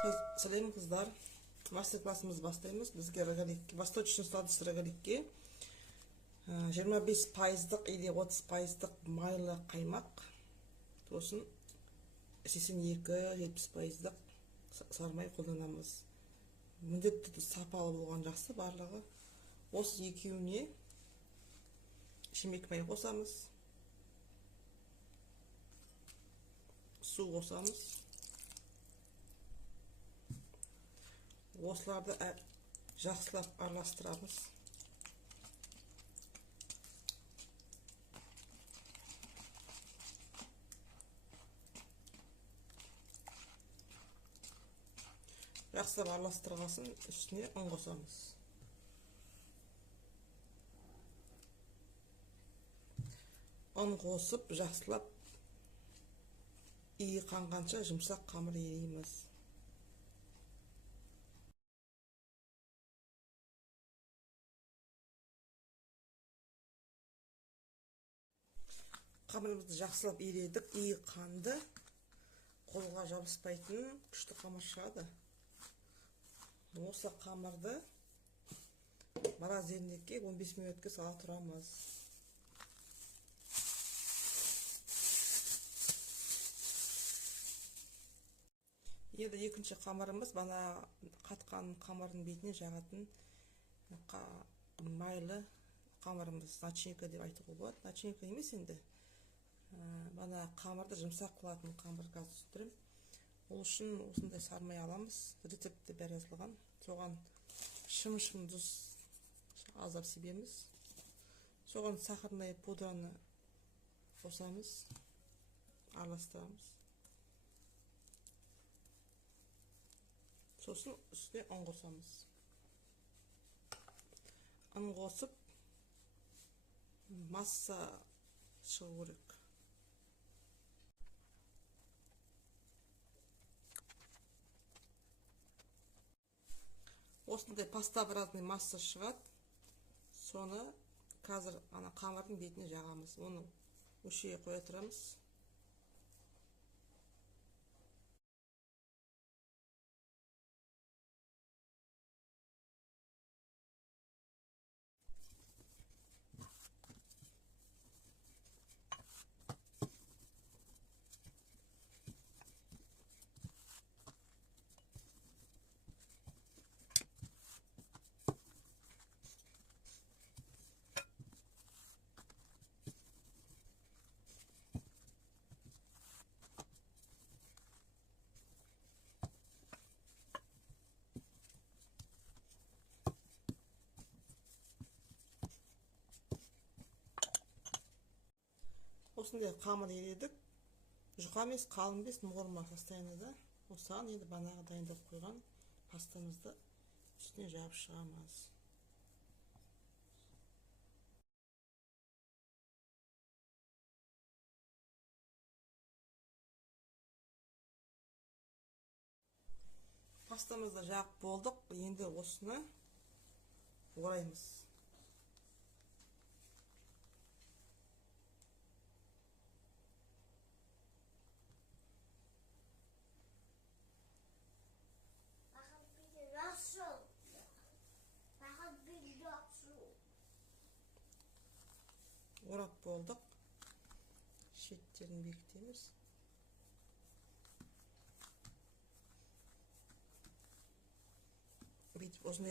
Сәлем қыздар, мастер-классымызды бастаймыз. Бізге рогалик, восточный сладость рогаликке 25% или 30% майлы қаймақ, сосын 82-70% сармай қолданамыз. Міндетті сапалы болған жақсы барлығы. Осы екеуіне шемек май қосамыз, су қосамыз. Осыларды жақсылап араластырамыз. Жақсылап араластырғасын үстіне ұн қосамыз. Ұн қосып, жақсылап иі қанғанша жұмсақ қамыр ерейміз. Қамырымызды жақсылап иіредік, иі қанды, қолға жабыспайтын күшті қамыр шығады. Осы қамырды морозильникке 15 минутке сала тұрамыз. Енді екінші қамырымыз бана қатқан қамырдың бетіне жағатын майлы қамырымыз. Начинка деп айтуға болады. Начинка емес енді. Бана қамырды жұмсақ қылатын қамыр қазір түсіндірем. Ол үшін осындай сармай аламыз. Рецептте бәрі жазылған. Соған шым-шым тұз аздап себеміз. Соған сахарный пудраны қосамыз, араластырамыз. Сосын үстіне ұн қосамыз. Ұн қосып, масса шығу керек. Осындай пастообразный масса шығады. Соны қазір қамырдың бетіне жағамыз. Оны өшеге қоя тұрамыз. Осындай қамыр ередік. Жұқа емес, қалың емес, норма состояниеда. Осыған енді банаға дайындап қойған пастамызды үстіне жабып шығамыз. Пастамызды жағып болдық. Енді осыны ораймыз. Орап болдық. Шеттерін бекітеміз. Бүйтіп ұзын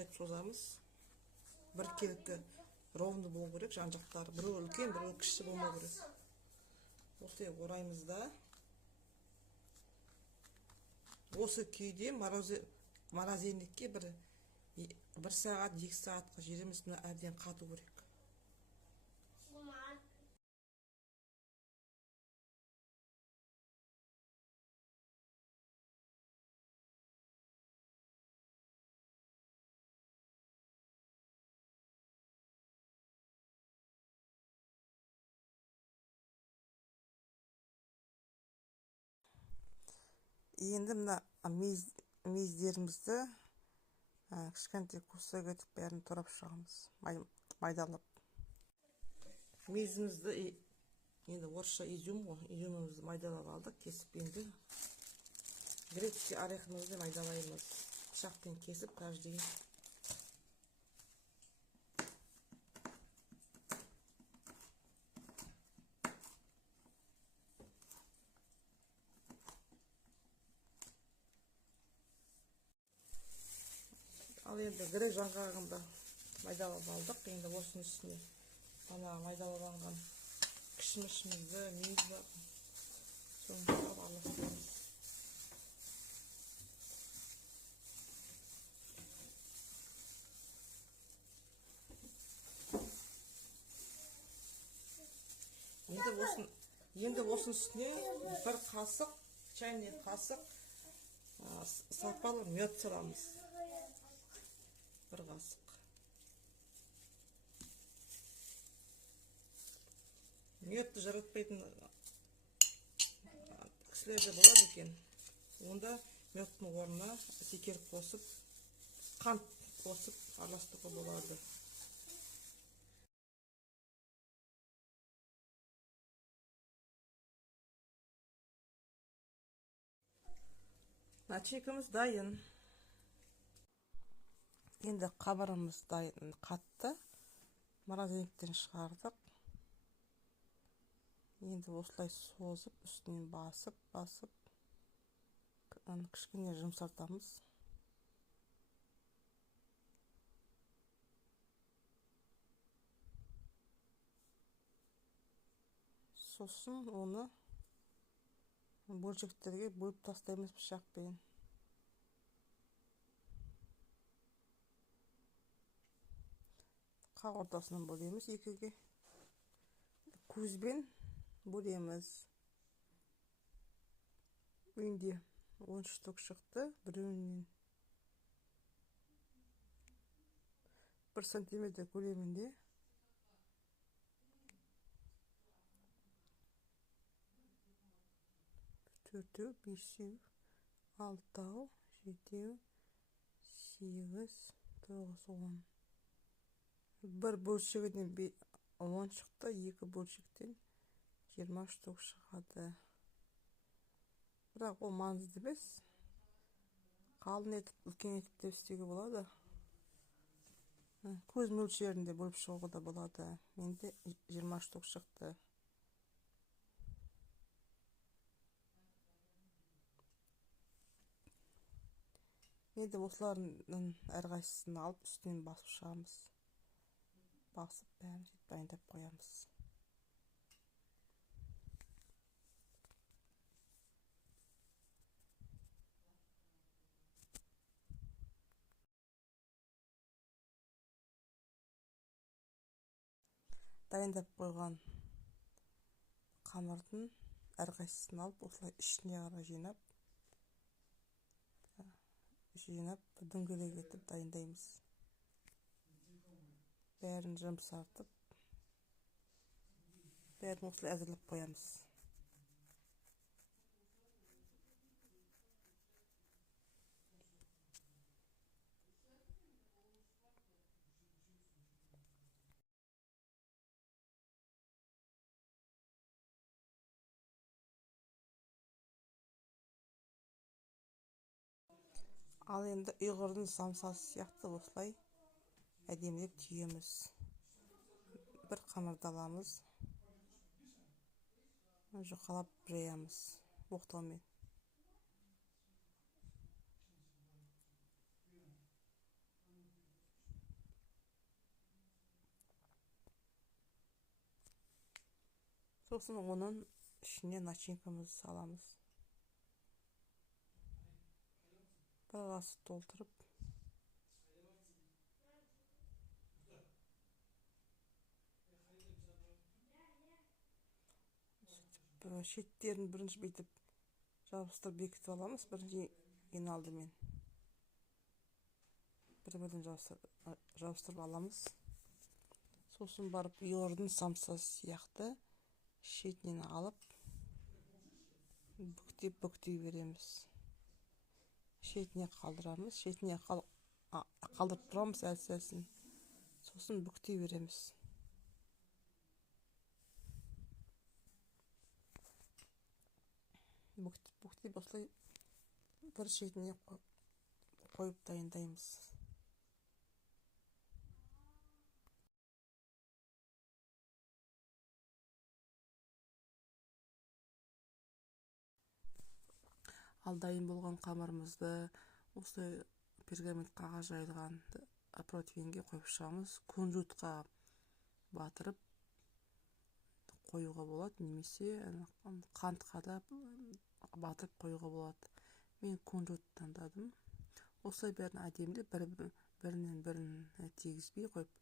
етіп созамыз. Бір келкі ровны болу керек, жан-жақтары. Біреу үлкен, біреу кіші болмау керек. Осылай ораймыз да. Осы күйде морозильникке бір сағат, 2 сағатқа жеріміз әбден қату керек. Енді мына мейіздерімізді кішкентай кусок етіп бәрін турап шығамыз, майдалап. Мейізімізді енді орысша изюм ғой, изюмімізді майдалап алдық, кесіп енді грецкий орехімізді майдалаймыз. Пышақпен кесіп каждый. Ал енді грек жаңғағында майдалап алдық. Енді осының үстіне ана майдалап алған кішмішімізді, мүйізді соны араластырамыз. Енді осының үстіне бір қасық, чайный қасық сапалы мед саламыз. Бір қасық. Медті жаратпайтын кісілерде болады екен. Онда медтің орнына шекер қосып, қант қосып араластыруға болады. Начинкамыз дайын. Енді қамырымыз дайын, қатты. Морозиліктен шығардық. Енді осылай созып, үстінен басып, кішкене жұмсартамыз. Сосын оны бөлшектерге бөліп тастаймыз пышақпен. Қақ ортасынан бөлеміз екіге. Көзбен бөлеміз. Үйінде 10 штук шықты, біреуінен 1 сантиметр көлемінде. Төртеу, бесеу, алтау, жетеу, 8, 9, 10. Бір бөлшегінен 10 шықты, екі бөлшектен 20 штук шығады. Бірақ ол маңызды емес. Қалың етіп, үлкен етіп те істеуге болады. Көз мөлшерінде бөліп шығуға да болады. Менде 20 штук шықты. Енді осылардың әрқайсысын алып, үстінен басып шығамыз. Басып, бәрін дайындап қоямыз. Дайындап қойған қамырдың әрқайсысын алып, осылай ішіне қарай жинап, дөңгелек етіп дайындаймыз. Бәрін жұмсартып, бәрін осылай әзірлеп қоямыз. Ал енді ұйғырдың самсасы сияқты осылай әдемілеп түйеміз. Бір қамырды аламыз, жұқалап жаямыз оқтаумен. Сосын оның ішіне начинкамызды саламыз. Бір қасық толтырып, шеттерін бірінші бүйтіп жабыстырып бекітіп аламыз. Бірінші ең алдымен бір-бірін жабыстырып аламыз. Сосын барып ұйғырдың самсасы сияқты шетінен алып бүктей береміз. Шетіне қалдырамыз. Шетіне қалдырып тұрамыз әлсәсін. Сосын бүктей береміз. Бүктеп осылай бір шетіне қойып дайындаймыз. Ал дайын болған қамырымызды осылай пергамент қағаз жайылған противенге қойып шығамыз. Кунжутқа батырып қоюға болады, немесе қантқа да батырып қоюға болады. Мен кунжут таңдадым. Осылай бәрін әдемілеп, бірінен бірін тегізбей қойып,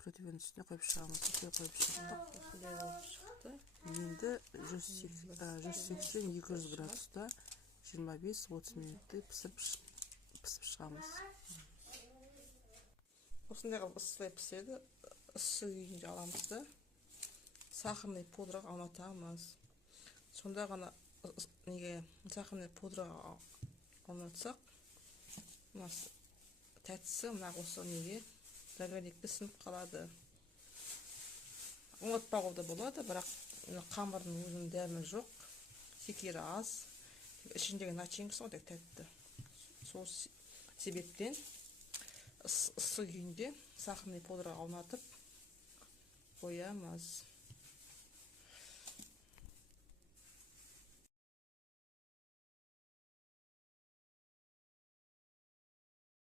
противенің үстіне қойып шығамыз. Осылай қойып шықтық. Осылай болып шықты. Енді 180-200 градуста 25-30 минутте пісіп шығамыз. Осындай қылып ысылай піседі. Ыссы күйінде аламыз да сахарный пудраға аунатамыз. Сонда ғана сахарный пудраға аунатсақ, тәттісі осы заговорникке сынып қалады. Аунатпауға да болады, бірақ қамырдың өзінің дәмі жоқ, шекері аз, ішіндегі начинкасы одан тәтті. Сол себептен ыссы күйінде сахарный пудраға аунатып қоямыз.